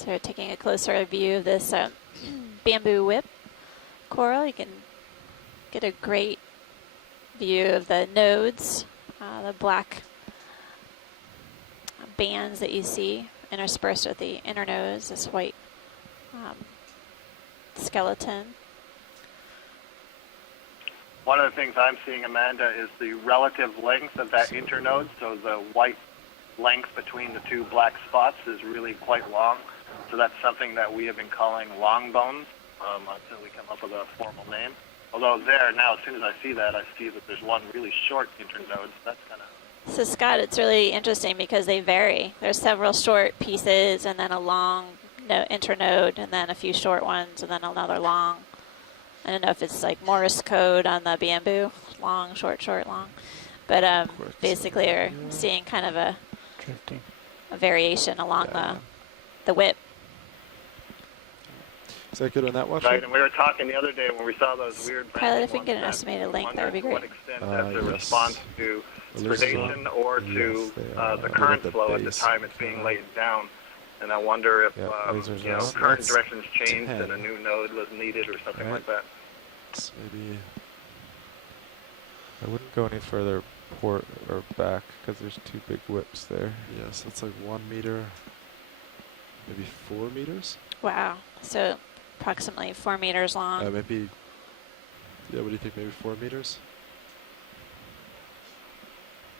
So we're taking a closer view of this bamboo whip coral. You can get a great view of the nodes, the black bands that you see interspersed with the inner nodes, this white skeleton. One of the things I'm seeing, Amanda, is the relative length of that internode. So the white length between the two black spots is really quite long. So that's something that we have been calling long bones until we come up with a formal name. Although there, now as soon as I see that there's one really short internode. So that's kind of... So Scott, it's really interesting because they vary. There's several short pieces and then a long internode and then a few short ones and then another long. I don't know if it's like Morse code on the bamboo, long, short, short, long. But basically we're seeing kind of a variation along the whip. Is that good on that watch? Right, and we were talking the other day when we saw those weird... Pilot, if we can get an estimated length, that would be great. To what extent that's a response to predation or to the current flow at the time it's being laid down. And I wonder if current directions changed and a new node was needed or something like that. So maybe I wouldn't go any further port or back because there's two big whips there. Yes, that's like 1 meter, maybe 4 meters. Wow. So approximately 4 meters long. Maybe. Yeah. What do you think? Maybe 4 meters.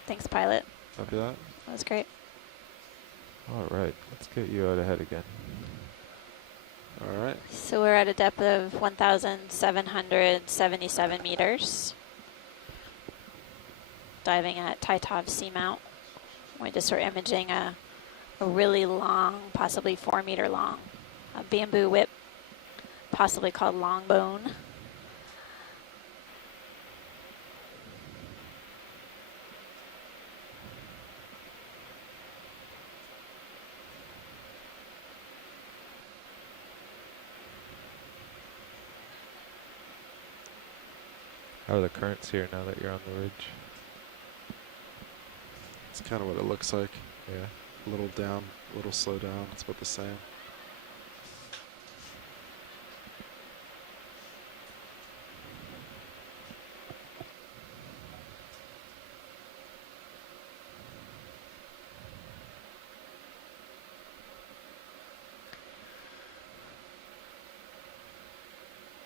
Thanks, pilot. Copy that. That was great. All right, let's get you out ahead again. All right. So we're at a depth of 1,777 meters. Diving at Taitov Seamount. We just are imaging a really long, possibly 4 meter long, a bamboo whip, possibly called long bone. How are the currents here now that you're on the ridge? It's kind of what it looks like. Yeah. A little down, a little slow down. It's about the same.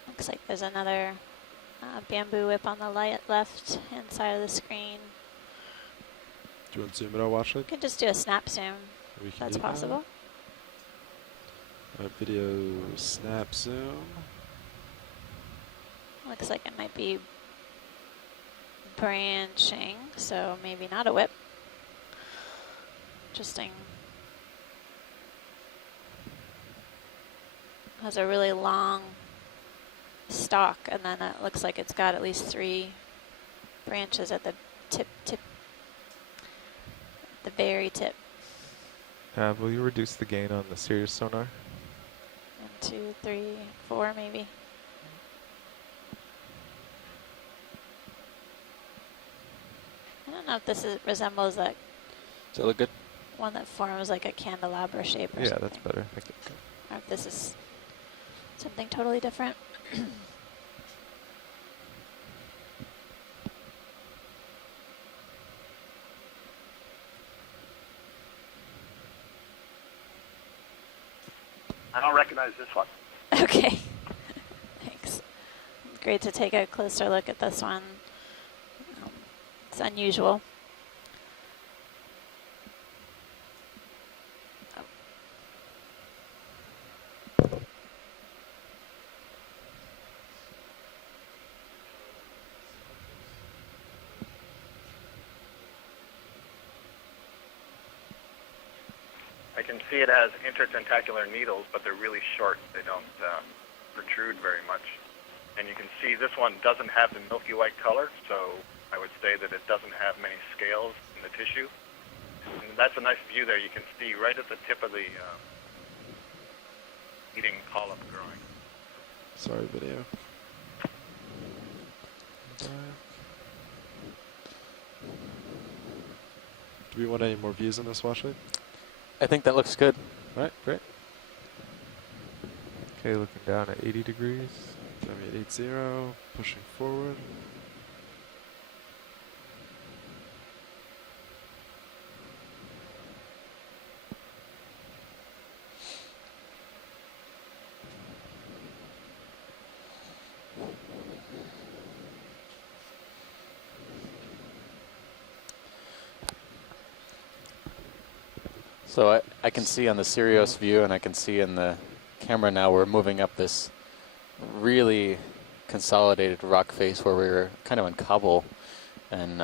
Looks like there's another bamboo whip on the left hand side of the screen. Do you want to zoom it out, watch it? You can just do a snap zoom, if that's possible. Video snap zoom. Looks like it might be branching, so maybe not a whip. Interesting. Has a really long stalk, and then it looks like it's got at least 3 branches at the tip, the very tip. Will you reduce the gain on the Sirius sonar? 1, 2, 3, 4, maybe. I don't know if this resembles that. Does that look good? One that forms like a candelabra shape or something. Yeah, that's better. Thank you. Or if this is something totally different. I don't recognize this one. Okay. Thanks. Great to take a closer look at this one. It's unusual. I can see it has intertentacular needles, but they're really short. They don't protrude very much. And you can see this one doesn't have the milky white color, so I would say that it doesn't have many scales in the tissue. And that's a nice view there. You can see right at the tip of the eating polyp growing. Sorry, video. Do we want any more views on this, Washley? I think that looks good. All right, great. Okay, looking down at 80 degrees. I mean 80, pushing forward. So I can see on the Sirius view, and I can see in the camera now, we're moving up this really consolidated rock face where we were kind of in cobble, and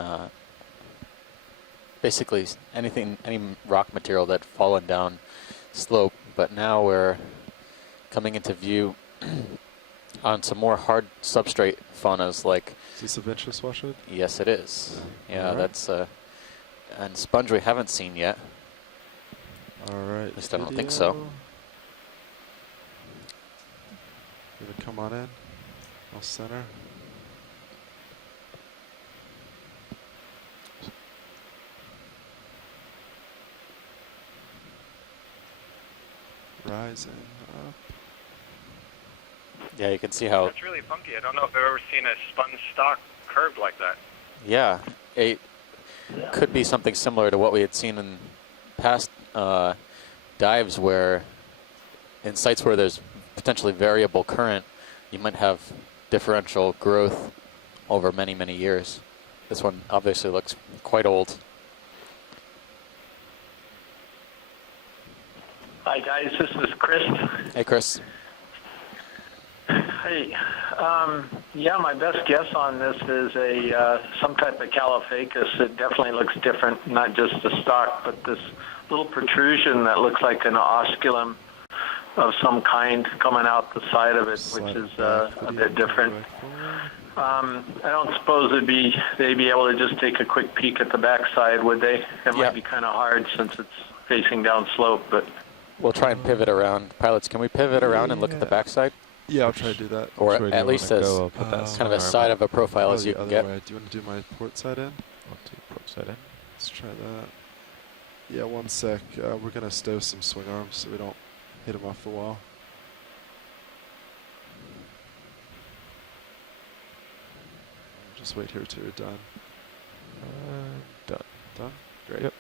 basically any rock material that fallen down slope. But now we're coming into view on some more hard substrate faunas like. Is this a ventures washwood? Yes, it is. Yeah, Alright. that's and sponge we haven't seen yet. All right. At least I don't think so. Gonna come on in. I'll center. Rising up. Yeah, you can see how. That's really funky. I don't know if I've ever seen a sponge stock curved like that. Yeah, it could be something similar to what we had seen in past dives, where in sites where there's potentially variable current, you might have differential growth over many, many years. This one obviously looks quite old. Hi guys, this is Chris. Hey, Chris. Hey, yeah, my best guess on this is some type of Calophacus. It definitely looks different, not just the stalk, but this little protrusion that looks like an osculum of some kind coming out the side of it, which is a bit different. I don't suppose they'd be able to just take a quick peek at the backside, would they? It might be kind of hard since it's facing down slope, but. We'll try and pivot around. Pilots, can we pivot around and look at the backside? Yeah, I'll try to do that. Or Which way do at you least wanna as go? I'll put that kind of a somewhere. side of a profile Oh, as you the can other get. way. Do you want to do my port side in? I'll do port side in. Let's try that. Yeah, one sec. We're gonna stow some swing arms so we don't hit them off the wall. Just wait here till you're done. Done. Done? Great. Yep.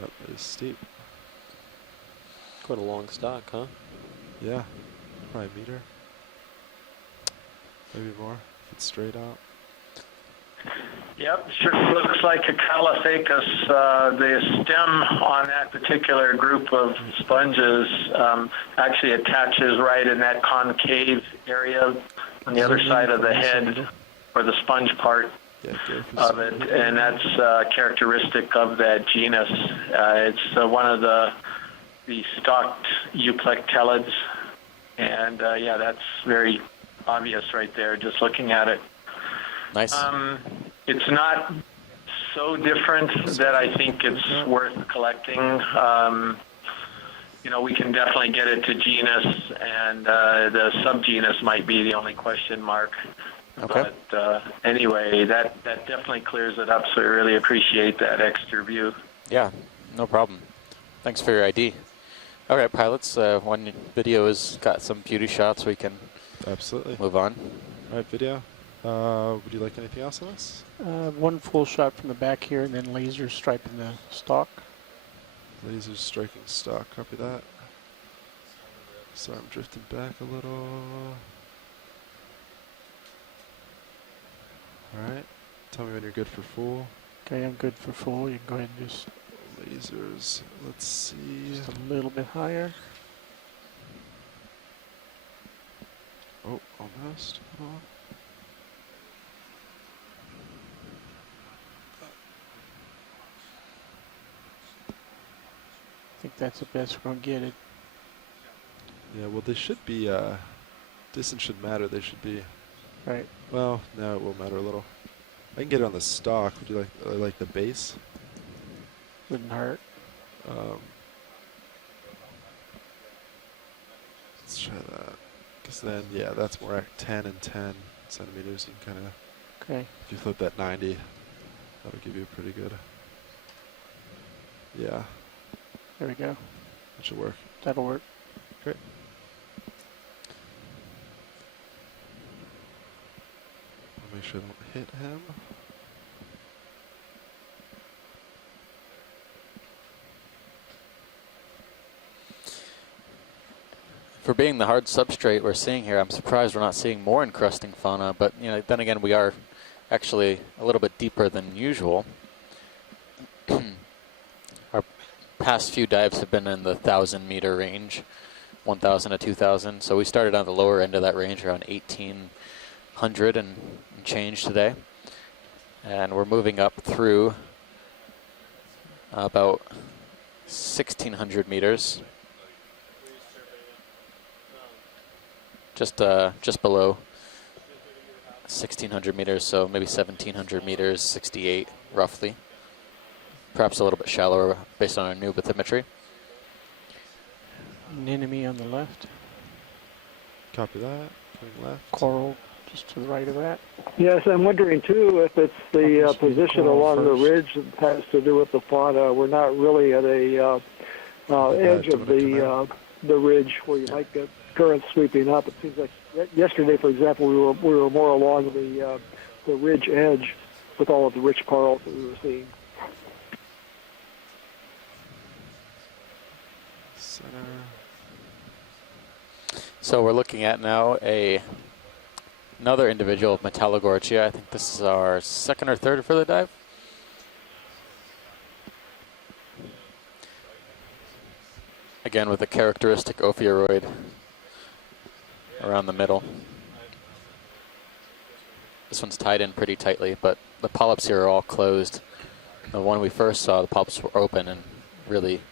That is steep. Quite a long stock, huh? Yeah, probably a meter. Maybe more if it's straight out. Yep, sure looks like a Calophacus. The stem on that particular group of sponges actually attaches right in that concave area on the other side of the head, or the sponge part Yeah, go for of some. it, and that's characteristic of that genus. It's one of the stalked euplectellids, and yeah, that's very obvious right there, just looking at it. Nice. It's not so different that I think it's worth collecting. You know, we can definitely get it to genus, and the subgenus might be the only question mark. Okay. But anyway, that definitely clears it up, so I really appreciate that extra view. Yeah, no problem. Thanks for your ID. All right, pilots, when video has got some beauty shots, we can Absolutely. move on. All right, video. Would you like anything else on this? One full shot from the back here, and then laser striping the stalk. Laser striking stock. Copy that. Sorry, I'm drifting back a little. All right. Tell me when you're good for full. Okay, I'm good for full. You can go ahead and just Lasers. Let's see. a little bit higher. Oh, almost. Hold on. I think that's the best we're going to get it. Yeah, well, they should be, distance shouldn't matter. They should be, Right. well, no, it will matter a little. I can get it on the stock. Would you like the base? Wouldn't hurt. Let's try that. Because then, yeah, that's more like 10 and 10 centimeters. You can kind of, Okay. if you flip that 90, that would give you a pretty good, yeah, There we go. that should work. That'll work. Great. I'll make sure I don't hit him. For being the hard substrate we're seeing here, I'm surprised we're not seeing more encrusting fauna, but you know, then again, we are actually a little bit deeper than usual. Our past few dives have been in the 1,000-meter range, 1,000 to 2,000, so we started on the lower end of that range around 1,800 and change today. And we're moving up through about 1,600 meters. Just below 1,600 meters, so maybe 1,700 meters, 68 roughly. Perhaps a little bit shallower based on our new bathymetry. Anemone on the left. Copy that. Coming left. Coral just to the right of that. Yes, I'm wondering too if it's the Obviously, position coral along the first. ridge that has to do with the fauna. We're not really at a edge of the ridge where you might get currents sweeping up. It seems like yesterday, for example, we were more along the ridge edge with all of the rich corals that we were seeing. Center. So we're looking at now another individual of Metallogorgia. I think this is our second or third for the dive. Again, with a characteristic ophiuroid around the middle. This one's tied in pretty tightly, but the polyps here are all closed. The one we first saw, the polyps were open and really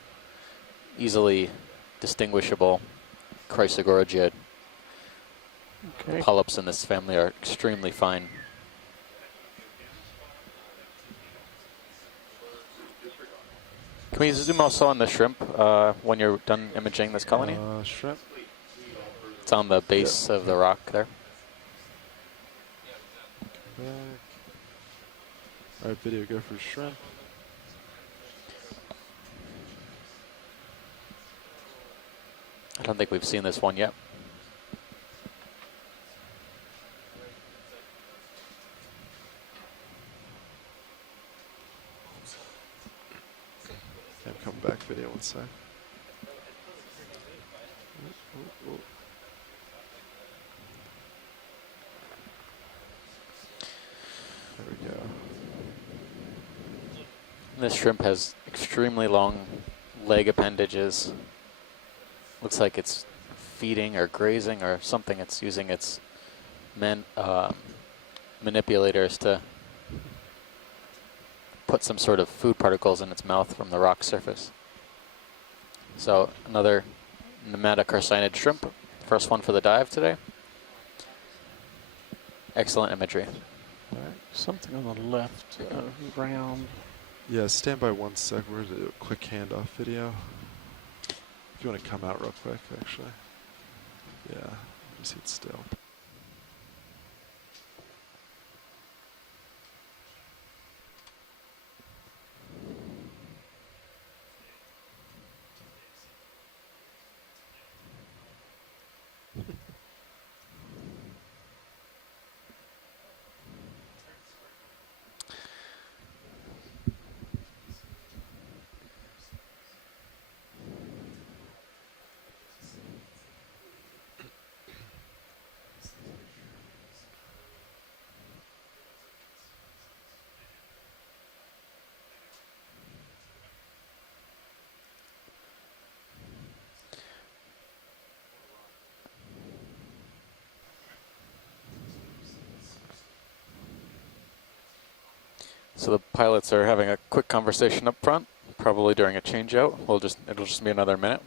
easily distinguishable Chrysogorgia. Okay. Polyps in this family are extremely fine. Can we zoom also on the shrimp when you're done imaging this colony? Shrimp. It's on the base of the rock there. Back. All right, video, go for shrimp. I don't think we've seen this one yet. I'm coming back, video, one sec. There we go. This shrimp has extremely long leg appendages. Looks like it's feeding or grazing or something. It's using its manipulators to put some sort of food particles in its mouth from the rock surface. So another nematocarcinid shrimp. First one for the dive today. Excellent imagery. All right. Something on the left, round. Yeah, stand by one sec. We're going to do a quick handoff video. If you want to come out real quick, actually. Yeah, let me see it still. So the pilots are having a quick conversation up front, probably during a changeout. It'll just be another minute.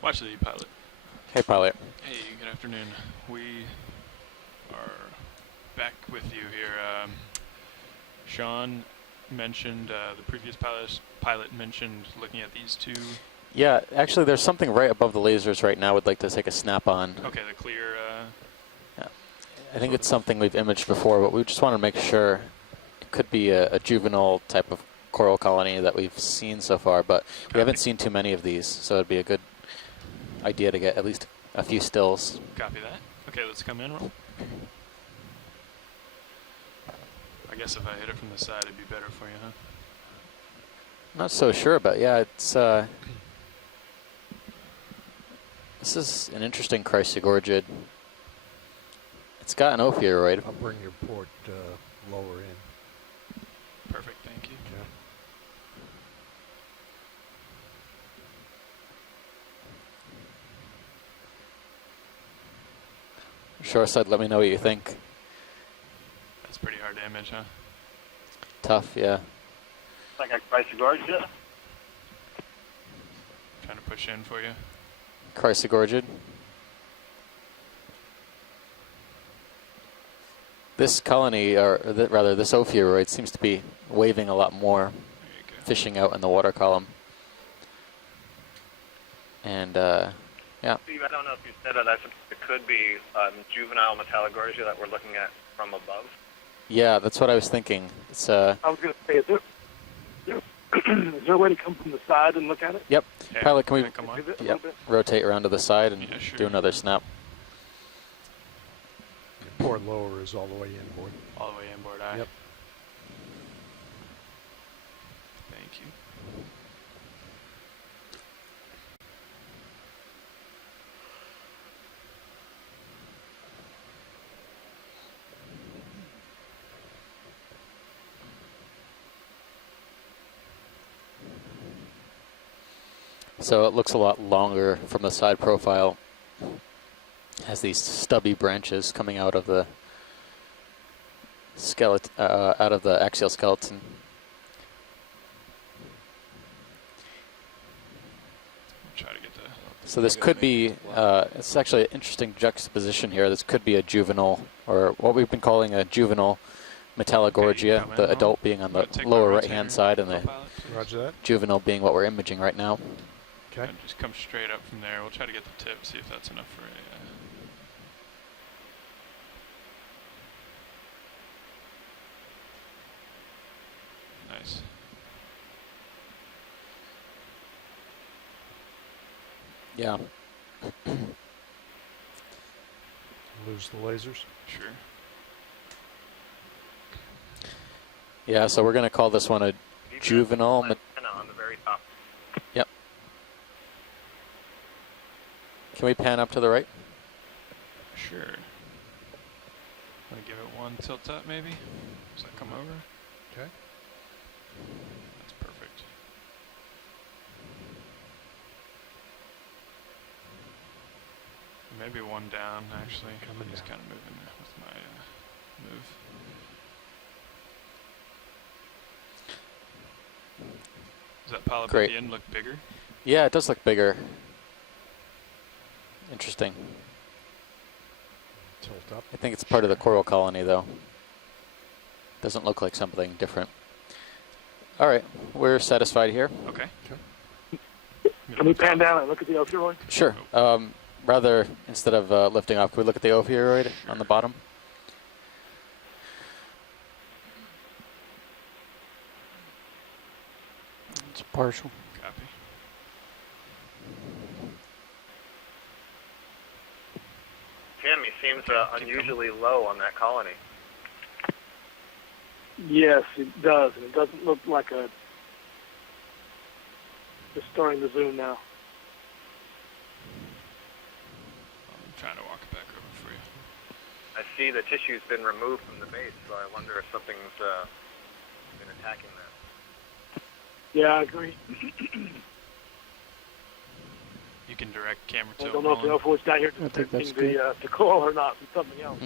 Watch the pilot. Hey, pilot. Hey, good afternoon. We are back with you here. Sean mentioned, the previous pilot mentioned looking at these two. Yeah, actually, there's something right above the lasers right now we'd like to take a snap on. Okay, the clear. Yeah. I think it's something we've imaged before, but we just want to make sure. It could be a juvenile type of coral colony that we've seen so far, but we haven't seen too many of these, so it'd be a good idea to get at least a few stills. Copy that. Okay, let's come in. Roll. I guess if I hit it from the side, it'd be better for you, huh? Not so sure, but yeah, it's this is an interesting Chrysogorgid. It's got an ophiuroid. I'll bring your port lower in. Perfect, thank you. Okay. Shore side, let me know what you think. That's pretty hard to image, huh? Tough, yeah. Like a Chrysogorgia. Trying to push in for you. Chrysogorgid. This colony, or rather this ophiuroid, seems to be waving a lot more, There you go. fishing out in the water column. And yeah, Steve, I don't know if you said it. I suppose it could be juvenile Metallogorgia that we're looking at from above. yeah, that's what I was thinking. It's I was going to say, is there a way to come from the side and look at it? yep. Yeah, Pilot, can we come on? Is it a yep, little bit? rotate around to the side and Yeah, sure. do another snap? Your port lower is all the way inboard. All the way inboard, aye. Yep. Thank you. So it looks a lot longer from the side profile. Has these stubby branches coming out of the skeleton, out of the axial skeleton. Try to get the. So this could be, it's actually an interesting juxtaposition here. This could be a juvenile, or what we've been calling a juvenile Metallogorgia, come in, the Ron. adult being on the I'm gonna take my lower rotator, right-hand side and the co-pilot. Roger that. juvenile being what we're imaging right now. Okay. And just come straight up from there. We'll try to get the tip, see if that's enough for a. Nice. Yeah. Lose the lasers. Sure. Yeah, so we're going to call this one a juvenile. Antenna on the very top. Yep. Can we pan up to the right? Sure. Want to give it one tilt up, maybe? Does that come over? Okay. That's perfect. Maybe one down, actually. Coming He's down. kind of moving with my move. Does that polyp at Great. the end look bigger? Yeah, it does look bigger. Interesting. Tilt up. I think it's part of the coral colony, though. Doesn't look like something different. All right, we're satisfied here. Okay. Can we pan down and look at the ophiuroid? Sure. Rather, instead of lifting off, can we look at the ophiuroid on the bottom? It's partial. Copy. Tim, he seems unusually low on that colony. Yes, it does. And it doesn't look like a... Just starting to zoom now. I'm trying to walk it back over for you. I see the tissue's been removed from the base, so I wonder if something's been attacking that. Yeah, I agree. You can direct camera I tilt. don't know if the Nolan. ophiuroid's down here I think that's detecting the coral or not, it's something else.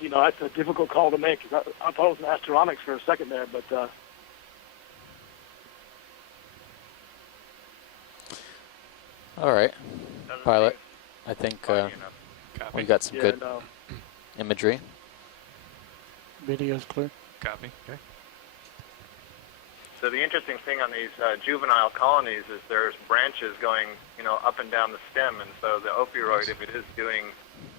You know, that's a difficult call to make. 'Cause I thought it was an astronomics for a second there, but All right, Doesn't pilot. seem I think foggy enough. Copy. we got some Yeah, good no. imagery. Video's clear. Copy. Okay. So the interesting thing on these juvenile colonies is there's branches going, up and down the stem, and so the opioid, if it is doing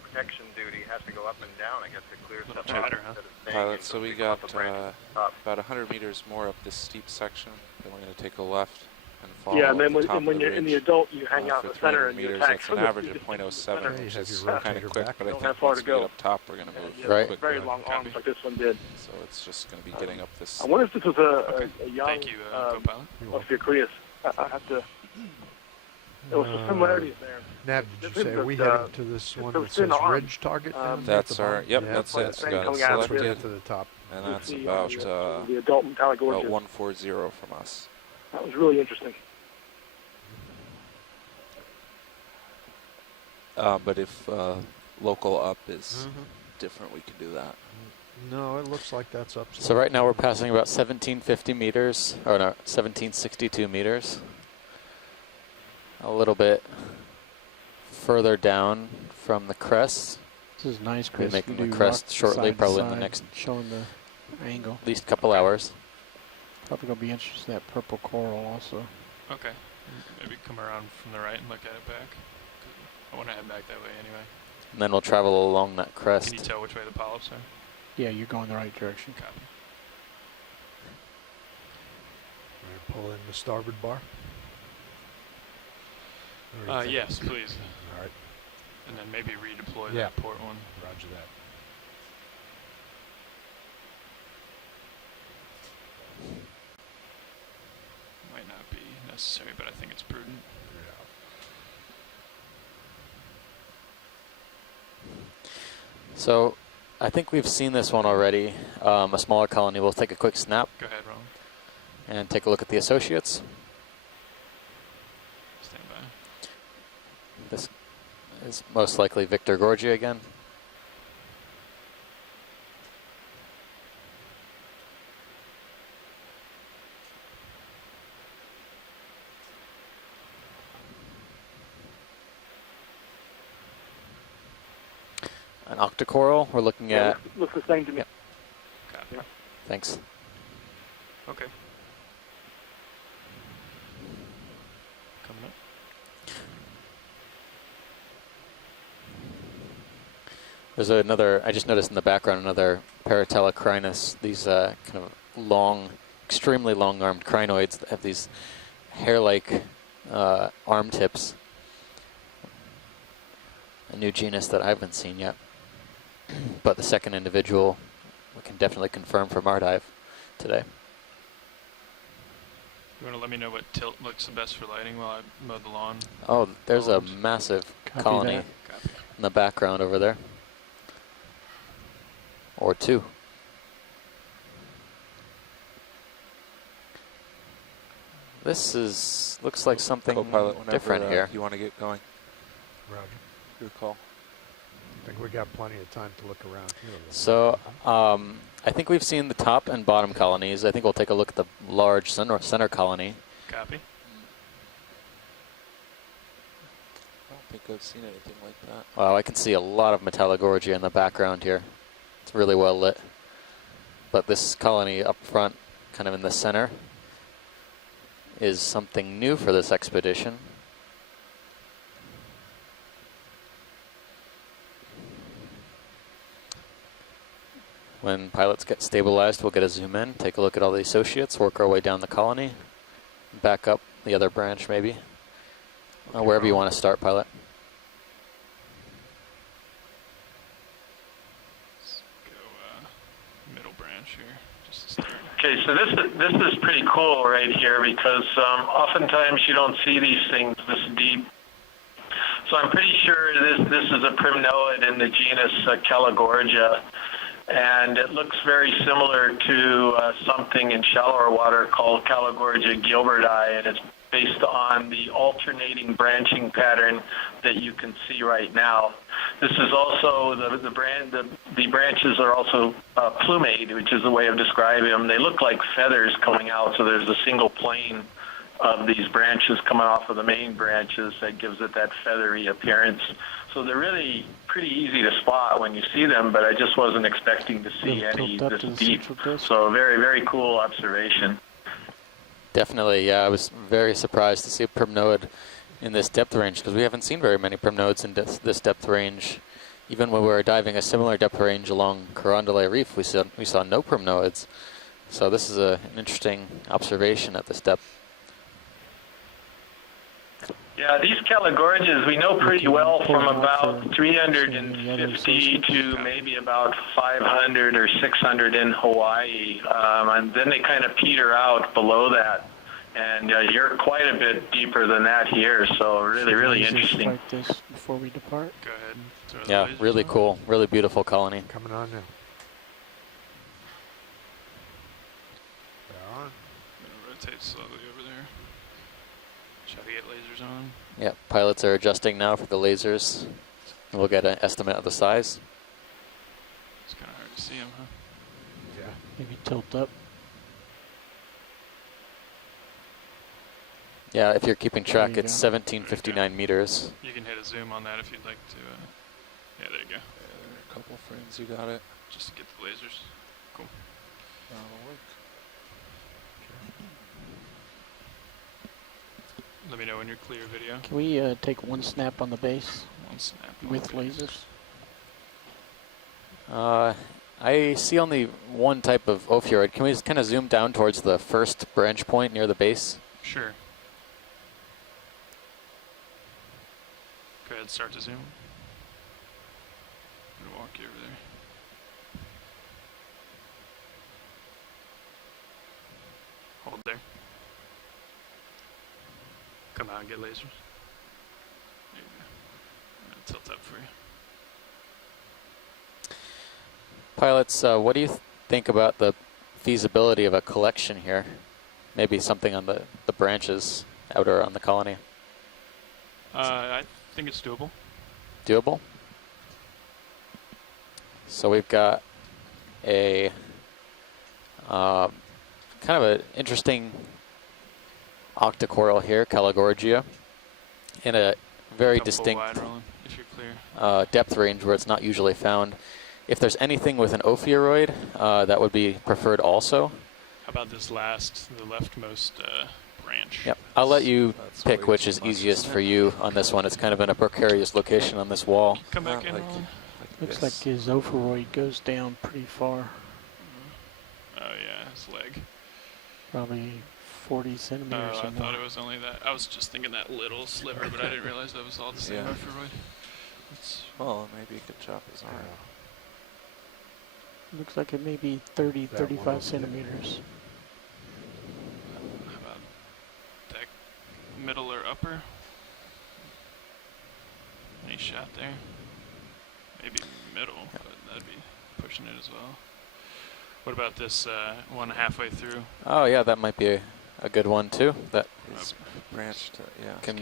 protection duty, has to go up and down, I guess, to clear Little stuff out chatter, huh? instead of staying Pilot, in so we between got the branches up. about 100 meters more up this steep section. Then we're going to take a left and follow Yeah, and then up the top when of you're the in the ridge. adult, you hang out For in the center 300 and you meters, attack that's from an the average of center. 0.07, Yeah, you which have is your kind of rotator quick, back. but You I don't think have far once to we get go. up top, we're going to move Yeah, Right. quick. very long arms like this one did. So it's just going to be getting up this. I wonder if this was Okay. a young Thank you, co-pilot. Ophiocritus. I have to. There was some similarities there. Nav, did you say But, we headed to this one so that thin says arm. ridge target? down there at That's the our, bottom? yep, Yeah, that's like it. the thing Got it coming out of Let's the selected, get to the top. and You that's see, about the adult metallic about gorges. 140 from us. That was really interesting. But if local up is different, we can do that. No, it looks like that's up. So right now we're passing about 1750 meters, or no, 1762 meters. A little bit further down from the crest. This is nice, We'll Chris. be making You the do crest rock shortly, side to probably in the side, next showing the angle. at least couple hours. Probably gonna be interested in that purple coral also. Okay. Maybe come around from the right and look at it back. I want to head back that way anyway. And then we'll travel along that crest. Can you tell which way the polyps are? Yeah, you're going the right direction. Copy. We're gonna pull in the starboard bar. Or you think- Yes, please. All right, And then maybe redeploy Yeah. that port one. roger that. Might not be necessary, but I think it's prudent. So I think we've seen this one already, a smaller colony. We'll take a quick snap Go ahead, Ron. and take a look at the associates. Stand by. This is most likely Victor Gorgia again. An octocoral, we're looking Yeah, at, looks the same to me. Yep. Copy. thanks. Okay. Coming up. There's another, I just noticed in the background, another Paratellocrinus, these kind of long, extremely long-armed crinoids that have these hair-like arm tips. A new genus that I haven't seen yet. But the second individual we can definitely confirm from our dive today. You want to let me know what tilt looks the best for lighting while I mow the lawn? Oh, there's a Columns. massive Copy colony that. Copy. in the background over there. Or two. This is looks like something Co-pilot, whenever different here. you want to get going. Roger. Good call. I think we got plenty of time to look around here. a little So bit. I think we've seen the top and bottom colonies. I think we'll take a look at the large center colony. Copy. I don't think I've seen anything like that. Wow, I can see a lot of Metallogorgia in the background here. It's really well lit. But this colony up front, kind of in the center, is something new for this expedition. When pilots get stabilized, we'll get a zoom in, take a look at all the associates, work our way down the colony, back up the other branch maybe. Wherever you want to start, pilot. Let's go middle branch here, just to start. Okay, so this is pretty cool right here because oftentimes you don't see these things this deep. So I'm pretty sure this is a primnoid in the genus Calogorgia, and it looks very similar to something in shallower water called Calogorgia gilberti, and it's based on the alternating branching pattern that you can see right now. This is also the branches are also plumate, which is the way of describing them. They look like feathers coming out, so there's a single plane of these branches coming off of the main branches that gives it that feathery appearance. So they're really pretty easy to spot when you see them, but I just wasn't expecting to see any this deep. So very, very cool observation. Definitely, yeah. I was very surprised to see a primnode in this depth range because we haven't seen very many primnodes in this depth range. Even when we were diving a similar depth range along Carondelet Reef, we saw no primnodes. So this is an interesting observation at this depth. Yeah, these Caligorges we know pretty well from about 350 to maybe about 500 or 600 in Hawaii, and then they kind of peter out below that. And you're quite a bit deeper than that here, so really, really interesting. Like this before we depart. Go ahead. Yeah, really cool, really beautiful colony. Coming on now. They're on. I'm gonna rotate slowly over there. Shall we get lasers on? Yeah, pilots are adjusting now for the lasers. We'll get an estimate of the size. It's kind of hard to see them, huh? Yeah. Maybe tilt up. Yeah, if you're keeping track, There you it's go. 1759 meters. You can hit a zoom on that if you'd like to. Yeah, there you go. A couple frames, you got it. Just to get the lasers. Cool. That'll work. Let me know when you're clear, video. Can we take one snap on the base One snap. with lasers? I see only one type of ophiuroid. Can we just kind of zoom down towards the first branch point near the base? Sure. Go ahead, start to zoom. I'm gonna walk you over there. Hold there. Come out and get lasers. There you go. I'm gonna tilt up for you. Pilots, what do you think about the feasibility of a collection here? Maybe something on the branches outer on the colony. I think it's doable. Doable? So we've got a kind of an interesting octocoral here, Caligorgia, in a very Come full distinct wide, Roland, if you're clear. depth range where it's not usually found. If there's anything with an ophiuroid, that would be preferred also. How about this last, the leftmost branch? Yep. I'll let you That's pick way which too is much, easiest isn't for it? you on this one. It's kind of in a precarious location on this wall. Come back Not in, like- Roland. Looks this. like his ophiuroid goes down pretty far, Oh yeah, his leg. probably 40 centimeters I or thought more. it was only that. I was just thinking that little sliver, but I didn't realize that was all the same Yeah. ophiuroid. That's Well, maybe you could chop his arm. Looks like it may be 30, That one 35 over there. centimeters. how about that middle or upper? Any shot there? Maybe middle, but that'd be pushing it as well. What about this one halfway through? Oh yeah, that might be a good one too. That He's branched, yeah. can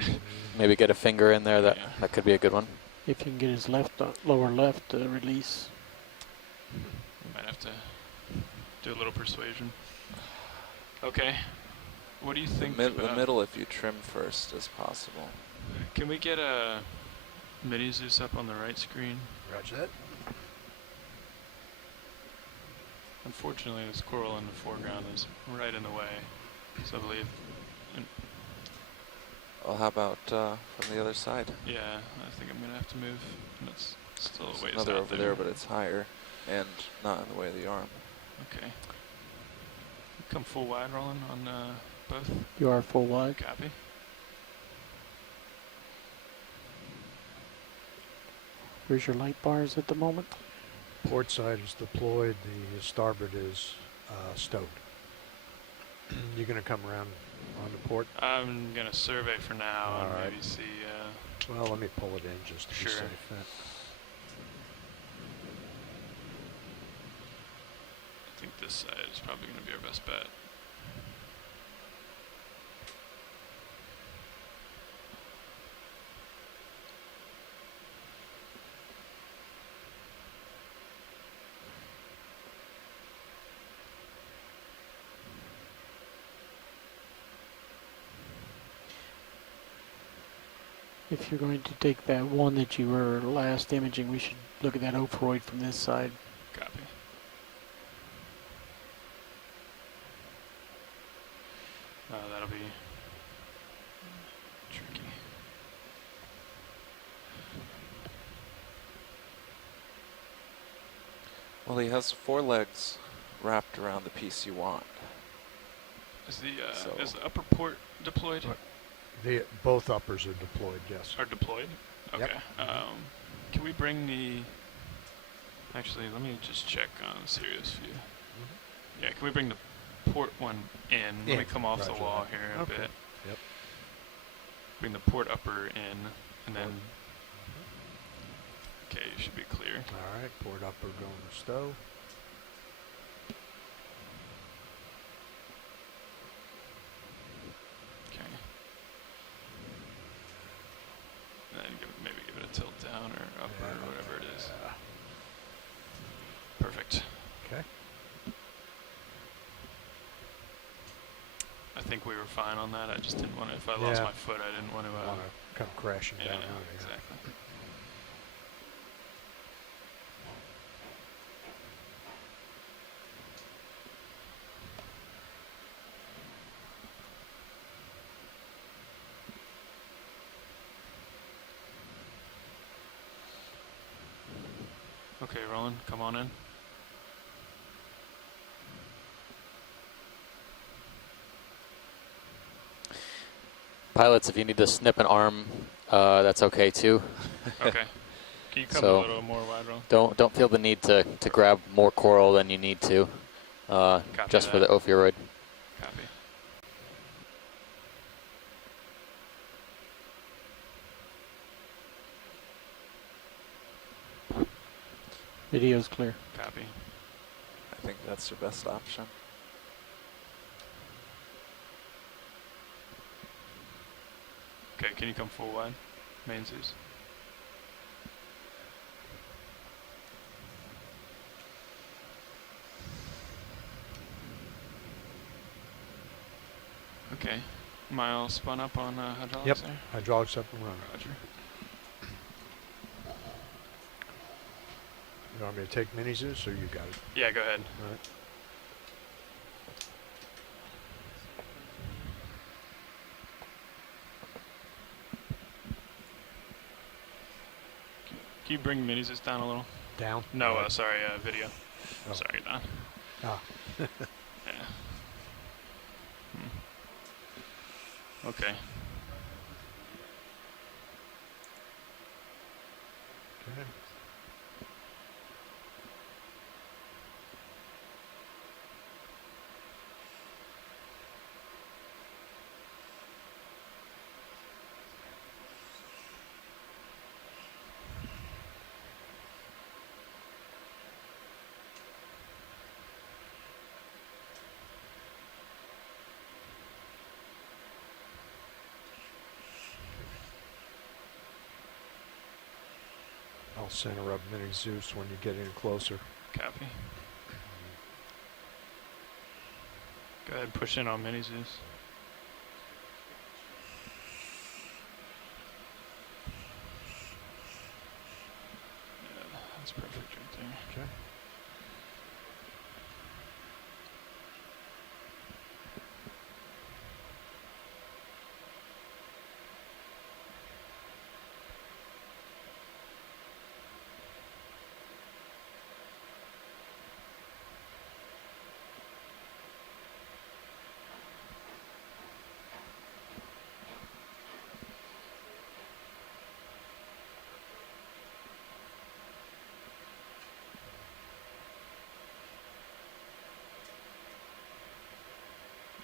maybe get a finger in there. That Yeah. that could be a good one. If you can get his lower left release. Might have to do a little persuasion. Okay. What do you think The about... middle, if you trim first, is possible. Can we get a mini Zeus up on the right screen? Roger that. Unfortunately, this coral in the foreground is right in the way. So I believe, Well, how about from the other side? yeah, I think I'm going to have to move. And it's still a There's ways another out over there, but it's higher and not in the way of the arm. Okay. Come full wide, Roland, on both. You are full wide. Copy. Where's your light bars at the moment? Port side is deployed. The starboard is stowed. You're going to come around on the port? I'm going to survey for now and All right. maybe see... Well, let me pull it in just to Sure. be safe. I think this side is probably going to be our best bet. If you're going to take that one that you were last imaging, we should look at that opheroid from this side. Copy. That'll be tricky. Well, he has 4 legs wrapped around the piece you want. Is the So- is the upper port deployed? Both uppers are deployed, yes. Are deployed? Yep. Okay. Can we bring the? Actually, let me just check on Sirius view. Yeah, can we bring the port one in? Let me In, come off the roger wall that. here a Okay. bit. Yep. Bring the port upper in, and then. Okay, you should be clear. All right, port upper going to stow. Okay. And then maybe give it a tilt down or up or whatever it is. Perfect. Okay. I think we were fine on that. I just didn't want to. If I lost Yeah. my foot, I didn't want to. Want to come crashing Yeah, down on you. exactly. Okay, Roland, come on in. Pilots, if you need to snip an arm, that's okay too. Okay. Can you come So- a little more wide, Roland? Don't feel the need to grab more coral than you need to, just for the that. opheroid. Copy. Video's clear. Copy. I think that's your best option. Okay, can you come full wide? Main Zeus. Okay. Mile spun up on hydraulics Yep. there? Hydraulics up and running. Roger. You want me to take mini Zeus or you got it? Yeah, go ahead. All right. Can you bring mini Zeus down a little? Down? No, All right. sorry, video. Oh. Sorry, Don. Ah. Yeah. Okay. Okay. I'll center up mini Zeus when you get in closer. Copy. Go ahead, push in on mini Zeus. Yeah, that's perfect right there. Okay.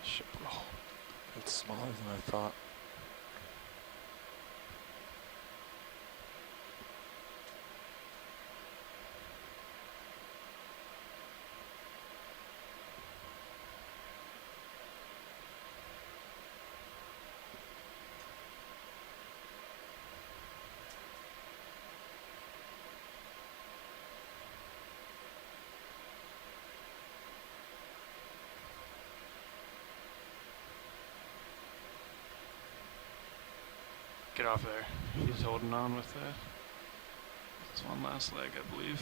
Ship roll. It's smaller than I thought. off there. He's holding on with that. It's one last leg, I believe.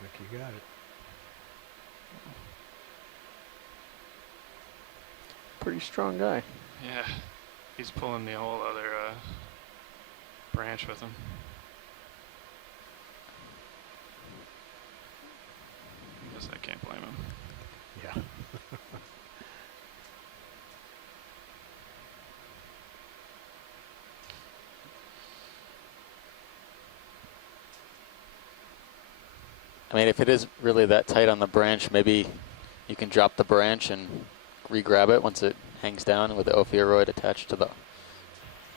I think you got it. Pretty strong guy. Yeah, he's pulling the whole other branch with him. Guess I can't blame him. Yeah. I mean, if it is really that tight on the branch, maybe you can drop the branch and re-grab it once it hangs down with the ophiuroid attached to the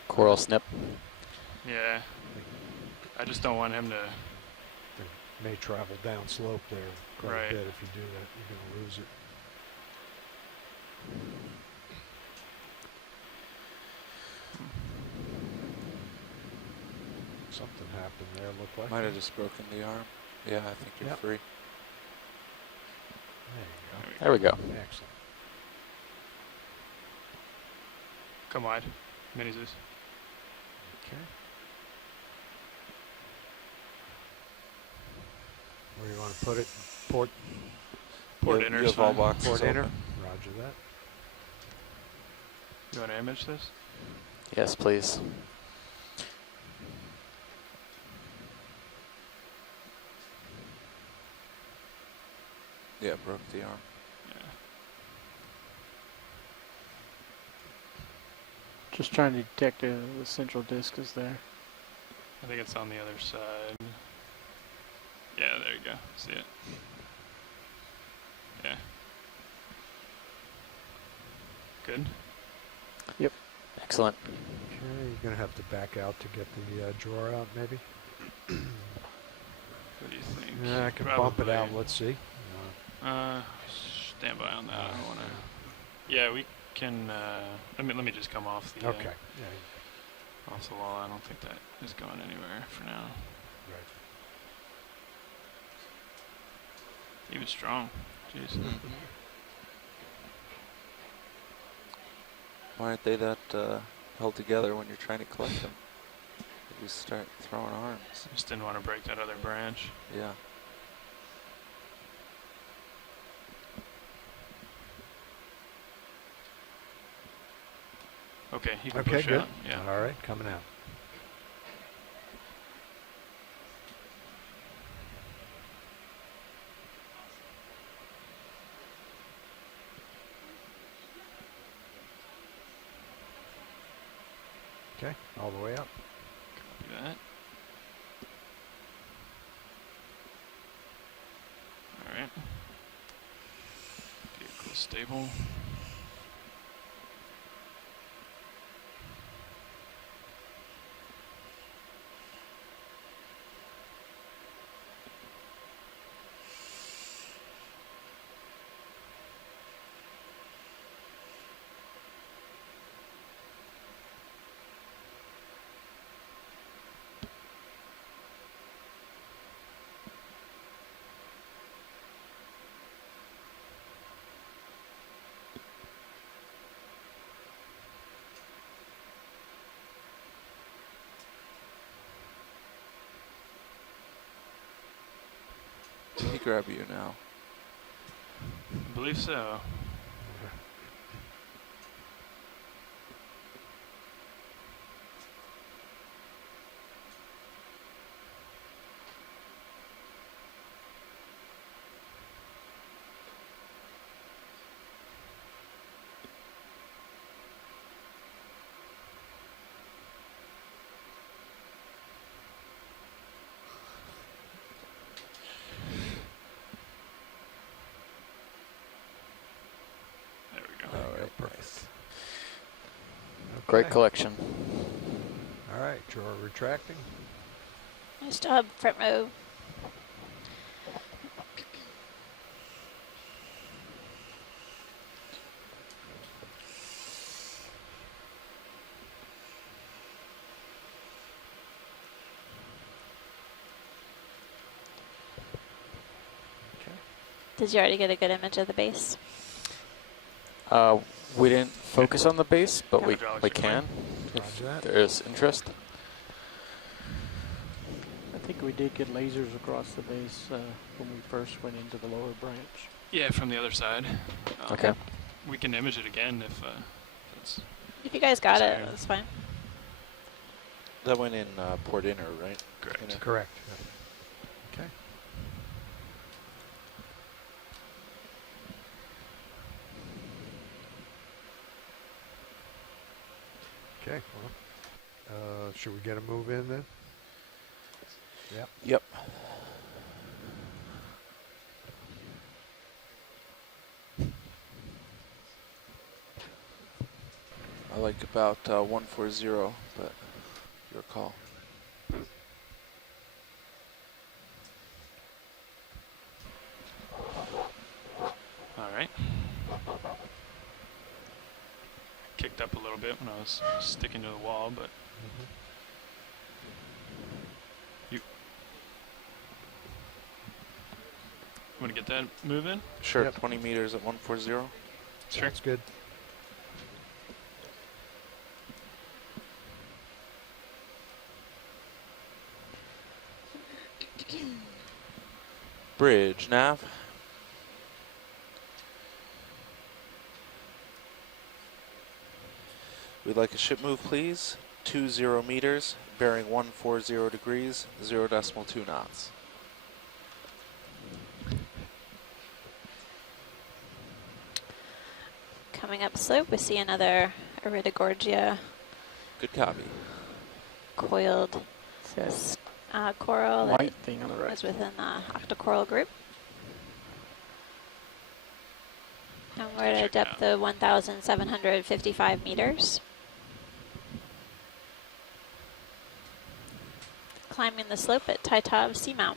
coral snip. Yeah, I just don't want him to. They may travel down slope there quite Right. a bit. If you do that, you're going to lose it. Something happened there, looked like. Might have just broken the arm. Yeah, I think you're Yep. free. There you go. There we go. Excellent. Come wide. Mini Zeus. Okay. Where do you want to put it? Port Port you inner. you have all boxes Port inner? open. Roger that. You want to image this? Yes, please. Yeah, broke the arm. Yeah. Just trying to detect the central disc is there. I think it's on the other side. Yeah, there you go. See it? Yeah. Good. Excellent. Okay, you're going to have to back out to get the drawer out, maybe? What do you think? Yeah, I can bump it out. Probably. Let's see. Stand by on that. I don't want to. Yeah, we can. Let me just come off the. Okay. Yeah. Off the wall. I don't think that is going anywhere for now. Right. He was strong. Jeez. Why aren't they that held together when you're trying to collect them? You just start throwing arms. Just didn't want to break that other branch. Yeah. Okay, he can Okay, push good. out. Yeah. All right, coming out. Okay, all the way up. Copy that. All right. Vehicle stable. Did he grab you now? I believe so. There we go. All right, perfect. nice. Great Okay. collection. All right, drawer retracting. Nice job, front row. Did you already get a good image of the base? We didn't focus on the base, but we Hydraulics are can if Roger that. there is interest. I think we did get lasers across the base when we first went into the lower branch. Yeah, from the other side. Okay. We can image it again if that's. If you guys got it, Sorry. that's fine. That went in Port Inner, right? Correct. Inner. Correct. Okay. Okay. Well, should we get a move in then? Yep. Yep. I like about 140, but your call. All right. Kicked up a little bit when I was sticking to the wall, but you want to get that moving? Sure. Yep. 20 meters at 140. Sure. That's good. Bridge nav. We'd like a ship move, please. 20 meters, bearing 140 degrees, 0.2 knots. Coming up slope, we see another Iridogorgia Good copy. coiled Says coral that white thing on the right. is within the octocoral group. And we're at a Check depth out. of 1,755 meters. Climbing the slope at Taitav Seamount.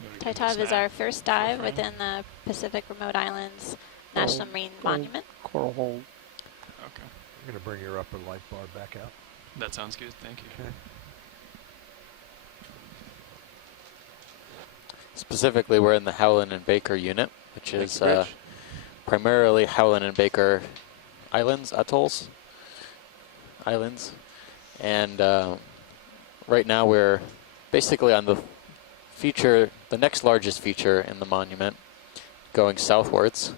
You wanna give me a Taitav is snap? our first dive frame? within the Pacific Remote Islands National Marine Monument. Coral hole. Okay. I'm going to bring your upper light bar back out. That sounds good. Thank you. Okay. Specifically, we're in the Howland and Baker unit, which Thank is you, Rich. primarily Howland and Baker islands, atolls, islands. And right now we're basically on the feature, the next largest feature in the monument, going southwards.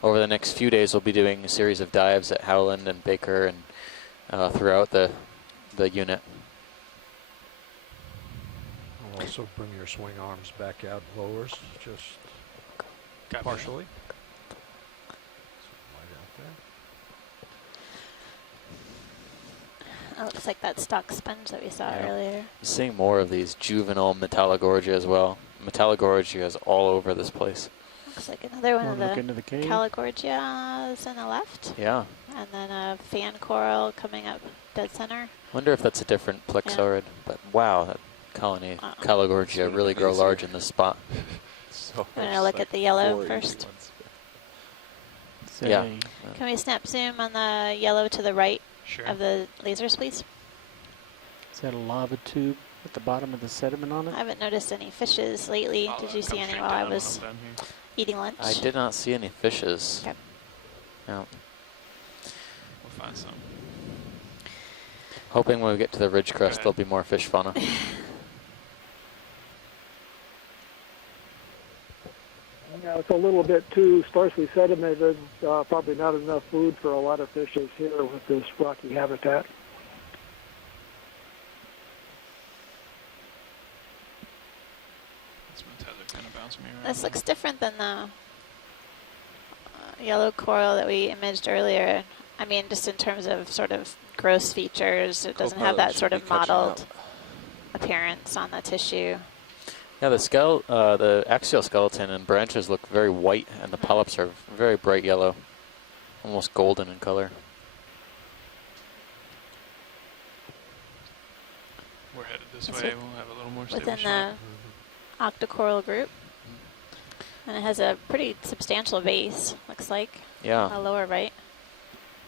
Over the next few days, we'll be doing a series of dives at Howland and Baker and throughout the unit. I'll also bring your swing arms back out lowers, just Copy. partially. Light out there. It looks like that stock sponge that we saw Yeah. earlier. I'm seeing more of these juvenile Metallogorgia as well. Metallogorgia is all over this place. Looks like another one Wanna of look the into the cave? Calagorgias on the left. Yeah. And then a fan coral coming up dead center. Wonder if that's a different plexaurid. But wow, that colony, Calagorgia, really grow large in this spot. So I'm going to look at the yellow first. Say, Yeah. Can we snap zoom on the yellow to the right Sure. of the lasers, please? Is that a lava tube at the bottom of the sediment on I it? haven't noticed any fishes lately. I'll, Did you see come any straight while I down was I'm done here. eating lunch? I did not see any fishes. Okay. No. We'll find some. Hoping when we get to the ridge crest, ahead. there'll be more fish fauna. Yeah, it's a little bit too sparsely sedimented. Probably not enough food for a lot of fishes here with this rocky habitat. This my tether kind of bouncing me around. This looks different than the yellow coral that we imaged earlier. I mean, just in terms of sort of gross features, it doesn't have that sort of mottled appearance on the tissue. Yeah, the axial skeleton and branches look very white, and the polyps are very bright yellow, almost golden in color. We're headed this It's way. We'll have a little more stable Within shot. the octocoral group. And it has a pretty substantial base, looks like. Yeah. Lower right,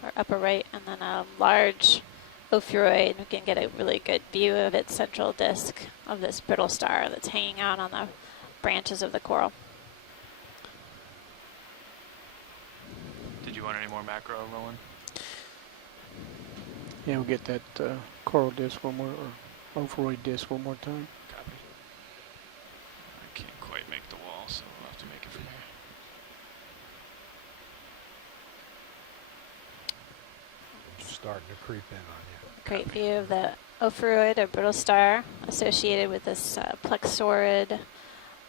or upper right, and then a large ophiuroid, we can get a really good view of its central disc of this brittle star that's hanging out on the branches of the coral. Did you want any more macro rolling? Yeah, we'll get that coral disc one more, or ophiuroid disc one more time. Copy. I can't quite make the wall, so we'll have to make it from here. Starting to creep in on you. Great view of the ophiuroid or brittle star associated with this plexaurid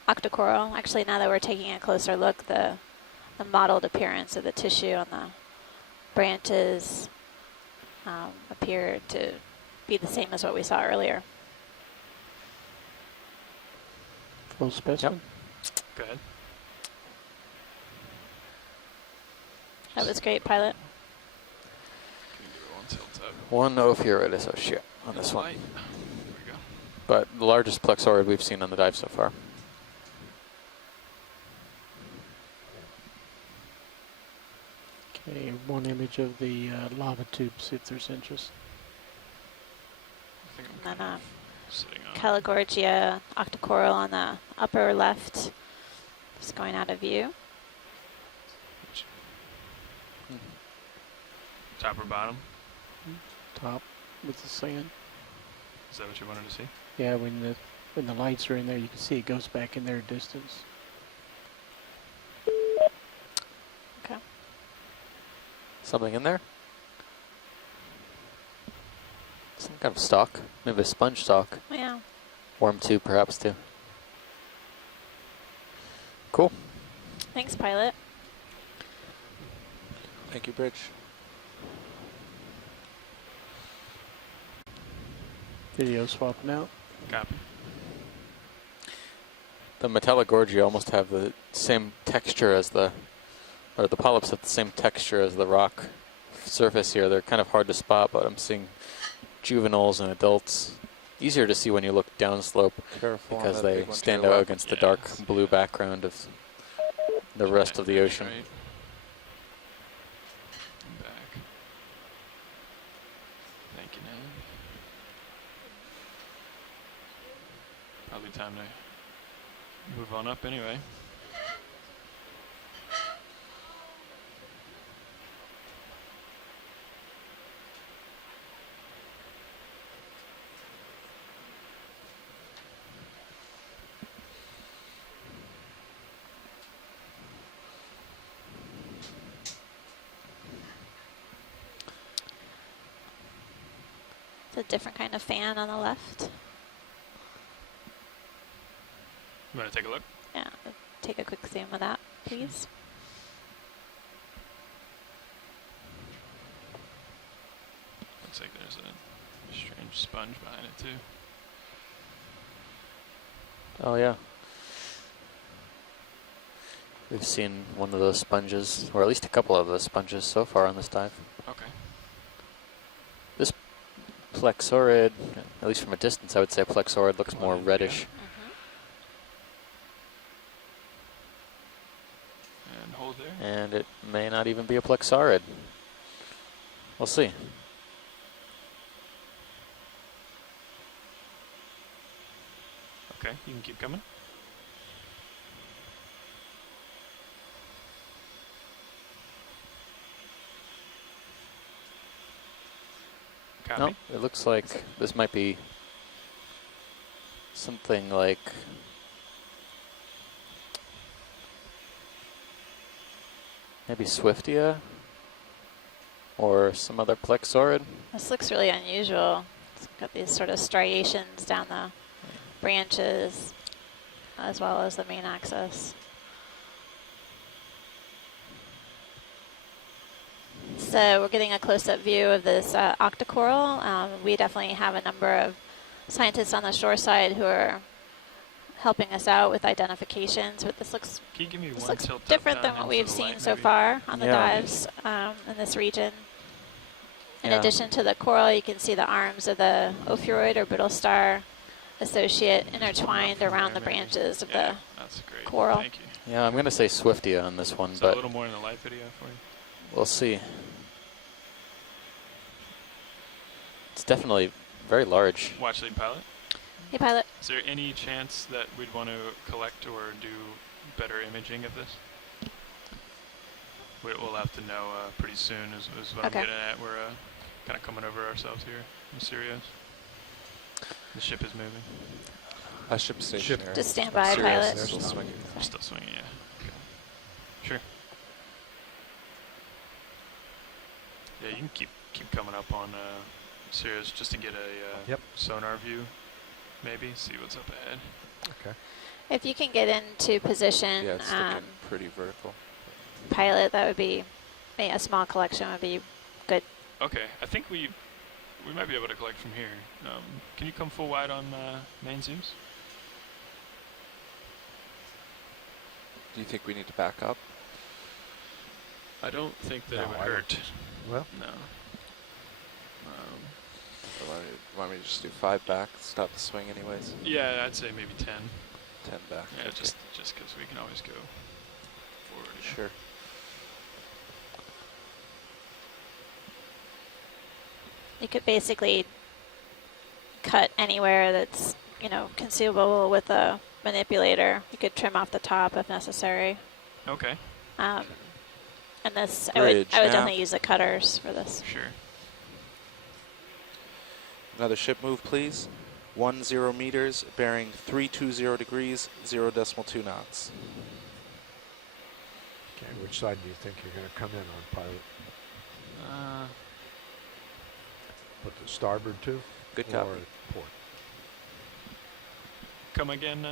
octocoral. Actually, now that we're taking a closer look, the mottled appearance of the tissue on the branches appear to be the same as what we saw earlier. Full specimen. Go ahead. That was great, pilot. Can you do it one tilt up? One ophiuroid associate on this one. Light. There we go. But the largest plexaurid we've seen on the dive so far. Okay, one image of the lava tube, see if there's interest. I think I'm And then sitting on. Calagorgia octocoral on the upper left, just going out of view. Top or bottom? Top with the sand. Is that what you wanted to see? Yeah, when the lights are in there, you can see it goes back in their distance. Okay. Something in there? Some kind of stalk. Maybe a sponge stalk. Yeah. Worm tube perhaps too. Cool. Thanks, pilot. Thank you, Bridge. Video swapping out. Copy. The Metallogorgia almost have the same texture as the polyps have the same texture as the rock surface here. They're kind of hard to spot, but I'm seeing juveniles and adults. Easier to see when you look downslope Careful on because that they big one to stand your out left. against the dark blue background of the rest of the ocean. Right. And back. Thank you, Natalie. Probably time to move on up anyway. It's a different kind of fan on the left. You want to take a look? Yeah, take a quick zoom of that, please. Looks like there's a strange sponge behind it too. Oh yeah. We've seen one of those sponges, or at least a couple of those sponges so far on this dive. Okay. This plexaurid, at least from a distance, I would say plexaurid looks more reddish. And hold there. And it may not even be a plexaurid. We'll see. Okay, you can keep coming. Copy. No, it looks like this might be something like maybe Swiftia or some other plexaurid. This looks really unusual. It's got these sort of striations down the branches as well as the main axis. So we're getting a close-up view of this octocoral. We definitely have a number of scientists on the shore side who are helping us out with identifications, but this looks Can you give me this one looks tilt up different down than what into we've the seen light, so maybe? far on the Yeah. dives in this region. In Yeah. addition to the coral, you can see the arms of the ophiuroid or brittle star associate intertwined around the Maybe. branches of Yeah, the that's great. coral. Thank you. Yeah, I'm going to say Swiftia on this one, So a but little more in the live video for you. we'll see. It's definitely very large. Watch lead pilot. Hey, pilot. Is there any chance that we'd want to collect or do better imaging of this? We'll have to know pretty soon is what Okay. I'm getting at. We're kind of coming over ourselves here in Sirius. The ship is moving. Ship stationary. Just stand by, Sirius, pilot. they're still swinging. We're still swinging, yeah. Okay. Sure. Yeah, you can keep coming up on Sirius just to get a sonar view, maybe see what's up ahead. Okay. If you can get into position, Yeah, it's looking pretty vertical. pilot, that would be a small collection would be good. Okay, I think we might be able to collect from here. Can you come full wide on main zooms? Do you think we need to back up? I don't think that No, it would I don't hurt. think Well, No. Or want me to just do 5 back, stop the swing anyways? Yeah, I'd say maybe 10. 10 back. Yeah, okay. just because we can always go forward. again. Sure. You could basically cut anywhere that's, consumable with a manipulator. You could trim off the top if necessary. Okay, And this, I Bridge would nav. definitely use the cutters for this. sure. Another ship move, please. 10 meters, bearing 320 degrees, 0.2 knots. okay, which side do you think you're going to come in on, pilot? Put the starboard to? Good Or copy. port? Come again?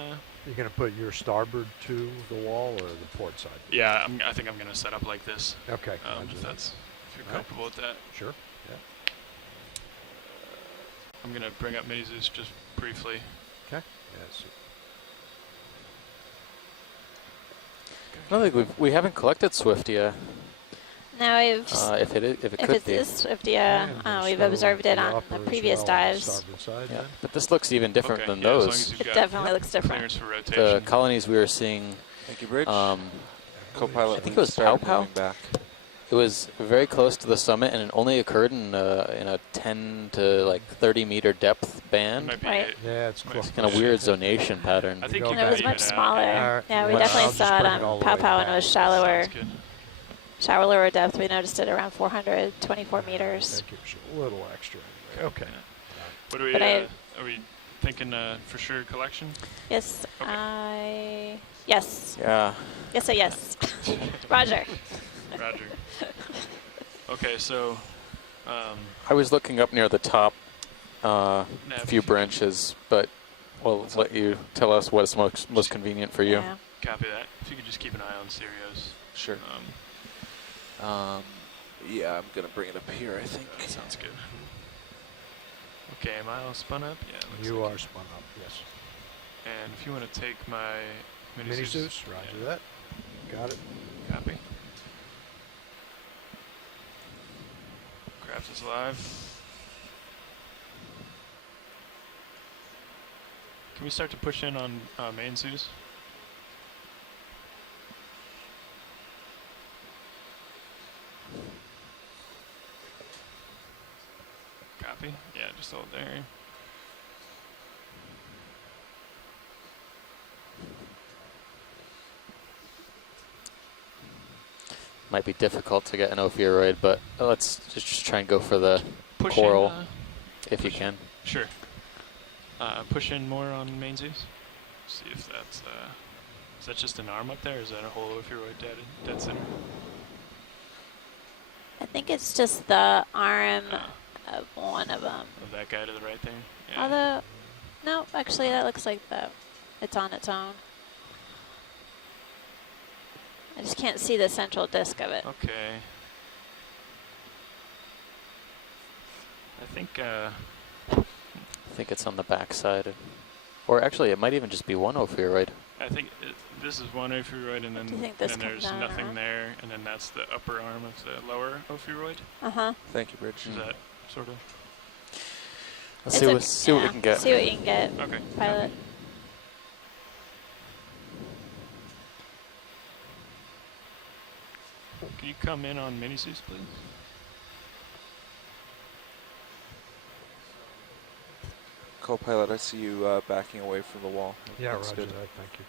You're going to put your starboard to the wall or the port side? Yeah, I think I'm going to set up like this. Okay. If roger that. if you're Alright. comfortable with that. Sure. Yeah. I'm going to bring up mini Zeus just briefly. Okay. Yes. I don't think we haven't collected Swift yet. Now we've, If it if could it be. is Swift, And we've stow observed it the on upper the as previous well on the dives. starboard side, Yeah, then? but this looks even different Okay, than yeah, as long those. as you've It got definitely looks different. clearance for The rotation. colonies we were seeing, Thank you, Bridge. I Co-pilot, think it was started Pow Pow? moving back. it was very close to the summit, and it only occurred in a 10 to like 30 meter depth It band. might be Right. it. Yeah, it's Might close. be Kind of weird zonation pattern. I think go you And it was can much even out, smaller. Alright, Yeah, we well, definitely I'll just saw it bring it all on the Pow way Pow, and it back. was shallower. Sounds good. Shallower depth. We noticed it around 424 meters. That gives you a little extra. Okay. What are we? But Are we thinking for sure collection? Yes, Okay. yes. Yeah. Yes, so yes. Roger. Roger. Okay, so I was looking up near the top nav, few branches, but we'll let you tell us what's most convenient for you. Yeah. copy that. If you could just keep an eye on Sirius. Sure. Yeah, I'm going to bring it up here, I think. That sounds good. Okay, am I all spun up? Yeah. it looks You like are it. spun up, yes. And if you want to take my mini Mini Zeus, Zeus, roger that. Got it. Copy. Craft is live. Can we start to push in on main Zeus? Copy. Yeah, just hold there. Might be difficult to get an ophiuroid, but let's just try and go for the Push coral in. if you push can. Sure. Push in more on main Zeus. See if that's is that just an arm up there, or is that a whole ophiuroid dead center? I think it's just the arm of one of them. Of that guy to the right there. Yeah. Although, no, actually that looks like it's on its own. I just can't see the central disc of it. Okay. I think it's on the back side. Or actually, it might even just be one ophiuroid. I think this is one ophiuroid, and then, Do you think this then comes there's down nothing around? there, and then that's the upper arm of the lower ophiuroid. Uh-huh. Thank you, Bridge. Is that sort of? Let's It's see what we can get. See what you can get, Okay. pilot. Can you come in on mini Zeus, please? co-pilot, I see you backing away from the wall. Yeah, Looks roger good. that. Thank you.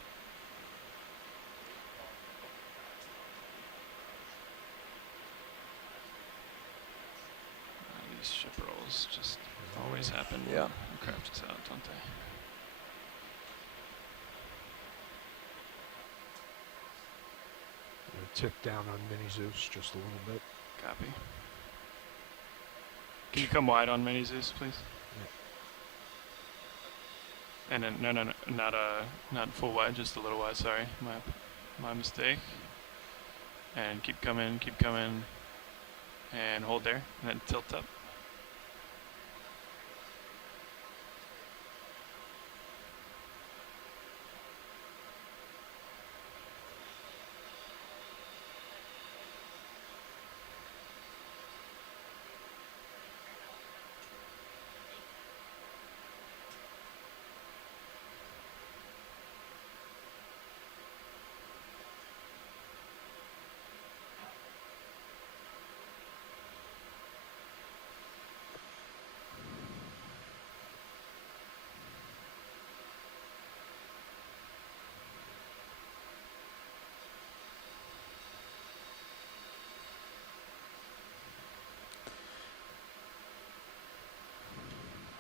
These ship rolls just always happen when Yeah. the craft is out, don't they? Tip down on Mini Zeus just a little bit. Copy. Can you come wide on Mini Zeus, please? And then no, not full wide, just a little wide. Sorry, my mistake. And keep coming, and hold there, and then tilt up.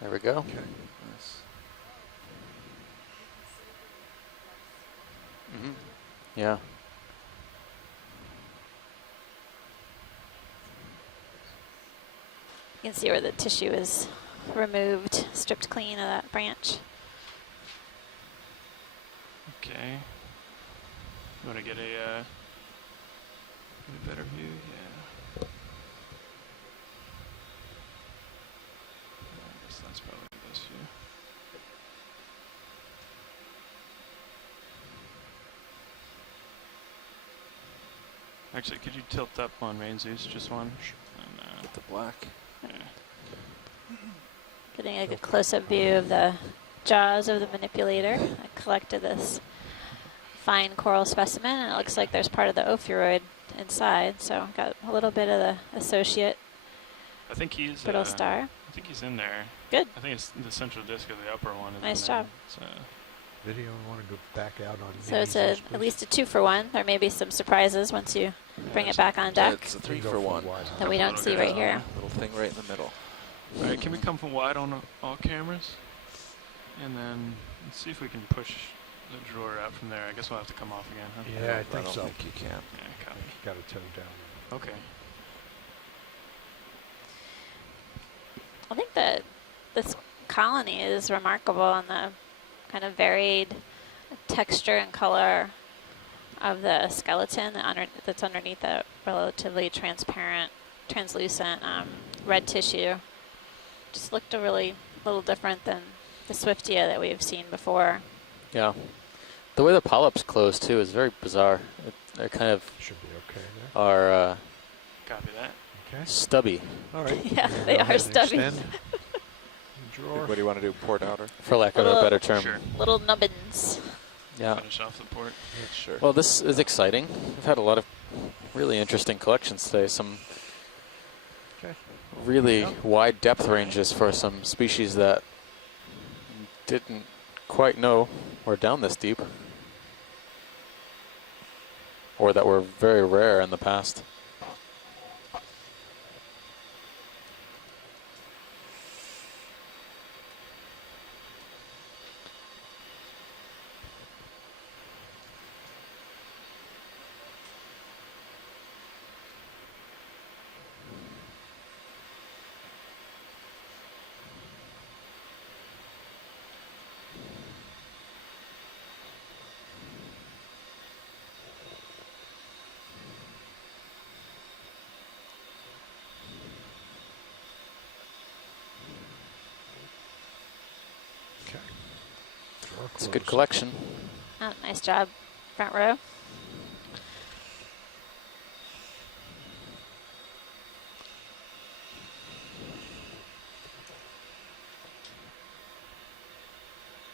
There we go. Okay. Nice. Mm-hmm. Yeah. You can see where the tissue is removed, stripped clean of that branch. Okay. You want to get a better view? Yeah. I guess that's probably the best view. Actually, could you tilt up on main Zeus, just one? And, Get the black. yeah. Getting a good close-up view of the jaws of the manipulator. I collected this fine coral specimen, and it looks like there's part of the ophiuroid inside, so got a little bit of the associate I think he's brittle star. I think he's in there. Good. I think it's the central disc of the upper one. Is Nice in there. job. So, Video, I want to go back out on So Mini it's Zeus, at please. least a 2-for-1. There may be some surprises once you bring it back on deck It's a You can go 3-for-1. full wide. that we don't see right here. Little thing right in the middle. all right, can we come from wide on all cameras? And then let's see if we can push the drawer out from there. I guess we'll have to come off again, huh? Yeah, I I think don't so. think you can. Yeah, copy. Got to toe down. Okay. I think that this colony is remarkable on the kind of varied texture and color of the skeleton that's underneath that relatively transparent, translucent red tissue. Just looked a really little different than the Swiftia that we've seen before. Yeah. The way the polyps close too is very bizarre. They're kind of Should be okay there. are Copy that. Okay. stubby, All right. Yeah, We'll they go are ahead and stubby. extend the drawer. What do you want to do? Port outer? for lack of a Little- better term. Sure. Little nubbins. Yeah. Finish off the port. Sure. Well, this is exciting. We've had a lot of really interesting collections today. Some Okay. really Yeah. wide depth ranges for some species that didn't quite know were down this deep, or that were very rare in the past. Okay. Drawer It's a good closed. collection. Oh, nice job, front row.